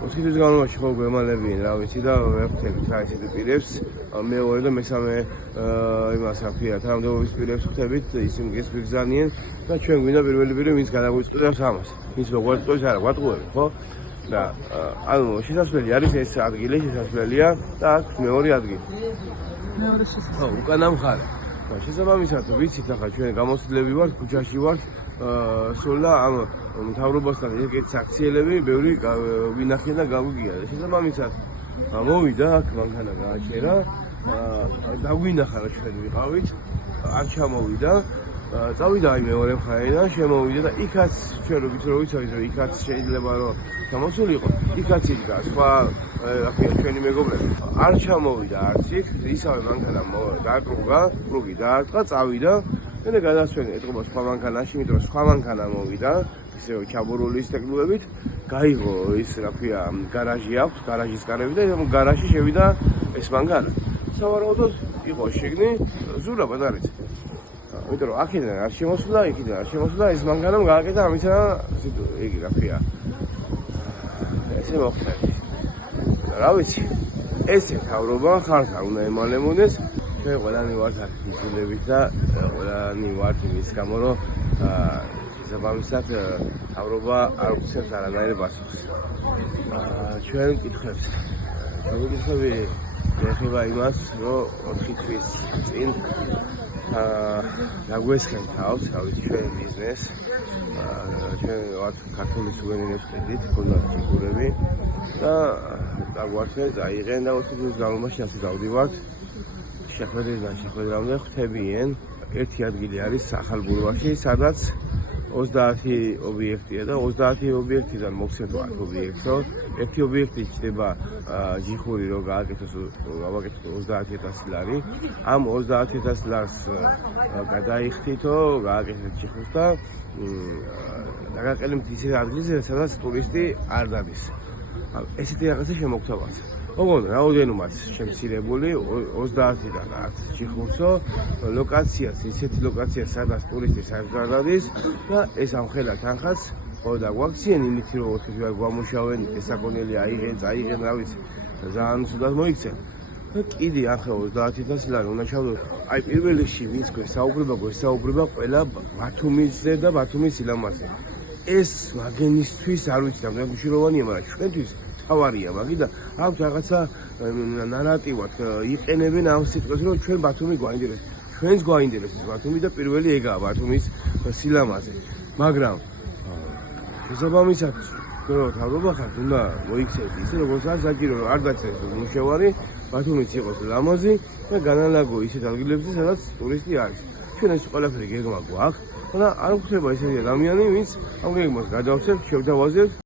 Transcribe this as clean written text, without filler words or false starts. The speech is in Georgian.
4 თვის განმავლობაში ხო გვემალებიან რა ვიცი და ვერ ხვდებით რა ისეთი პირებს მეორე და მესამე იმას რა ქვია თანამდებობის პირებს ხვდებით ისინი გესგზავნიან და ჩვენ გვინდა პირველი პირი ვინც გადაგვიწყდებს ამას ვინც მოგვაწყვეტს არა გვატყუები ხო და ანუ შესაძლებელი არის ეს ადგილი შესაძლებელია და აქ მეორე ადგილი მეორე შესაძლებელი ხო უკანა მხარე შესაბამისად ვიცით ახლა ჩვენ გამოცდილები ვართ ქუჩაში ვართ სულა ამ მთავრობასთან ეგეთი აქციელები ბევრი ვინახეთ და გავიგია და შესაბამისად მოვიდა აქ მანქანა გააჩერა დაგვინახა რა ჩვენ ვიყავით არ ჩამოვიდა წავიდა აი მეორე მხარედან შემოვიდა და იქაც ჩვენ რო ვიცოდით რომ იქაც შეიძლება რომ ჩამოსულიყო იქაც იდგა სხვა ახლა ჩვენი მეგობრები არ ჩამოვიდა არც იქ ისავე მანქანა დააკრუგა კრუგი დაარტყა წავიდა და გადასვენა ეთყობა სხვა მანქანაში იმიტომ რომ სხვა მანქანა მოვიდა ისე ჩაბურული ის ტექნოლოგიებით გაიღო ის რა ქვია გარაჟი აქვს გარაჟის კარები და ამ გარაჟში შევიდა ეს მანქანა სავარაუდოდ იყო შეგნი ზურაბად არის იმიტომ რომ აქედან არ შემოსულა იქიდან არ შემოსულა ეს მანქანამ გააკეთა ამისა იგი რა ქვია ესე მოხდა რა ვიცი ესე თავრობა ხალხა უნდა ემალემოდეს ჩვენ ყველანი ვართ აქ იძულებით და ყველანი ვართ იმის გამო რომ შესაბამისად თავრობა არ უწევს არანაირ პასუხს ჩვენ ვკითხებთ შევიკითხები ეხება იმას რომ 4 თვის წინ დაგვესხენ თავს რა ვიცი ჩვენ ბიზნეს ჩვენ ვართ ქართული სუვენირების კრედიტ ქონდათ ფიგურები და დაგვართეს აიღენ და 4 თვის განმავლობაში ასე დავდივართ შეხვედრამდე ხვდებიან ერთი ადგილი არის სახალბურვაში სადაც 30 ობიექტია და 30 ობიექტიდან მოგცეთ 8 ობიექტო ერთი ობიექტი ჩდება ჯიხური რომ გააკეთოს 30000 ლარი ამ 30000 ლარს გადაიხდითო გააკეთეთ ჯიხურს და დაგაყენებთ ისეთ ადგილზე სადაც ტურისტი არ დადის ესეთი რაღაცა შემოგთავაზეთ ოღონდ რაოდენობაც შემცირებული 30-დან 10 ჯიხურსო ლოკაციას ისეთი ლოკაცია სადაც ტურისტი არ დადის და ეს ამხელა თანხას ხო დაგვაქციან იმით რომ 4 თვის გვამუშავენ ესაკონელი აიღენ რა ვიცი ძალიან სულად მოიქცენ და კიდე ახლა 30000 ლარი უნდა ჩავდო აი პირველ რიგში ვინც გვესაუბრება ყველა ბათუმიზე და ბათუმის სილამაზე ეს მაგენისთვის არ ვიცი რამდენი გუშინოვანია მაგრამ ჩვენთვის თავარია მაგი და აქვს რაღაცა ნარატივად იყენებენ ამ სიტყვას რომ ჩვენ ბათუმი გვაინტერესებს ჩვენს გვაინტერესებს ბათუმი და პირველი ეგაა ბათუმის სილამაზე მაგრამ შესაბამისად რომ თავრობა ხართ უნდა მოიქცეთ ისე როგორც არ საჭირო რომ არ დაწეს მუშევარი ბათუმიც იყოს ლამაზი და განალაგო ისეთ ადგილებზე სადაც ტურისტი არის ჩვენ ეს ყველაფერი გეგმა გვაქვს და არ გვხვდება ესეთი ადამიანი ვინც ამ გეგმას გადავცეთ შევთავაზებთ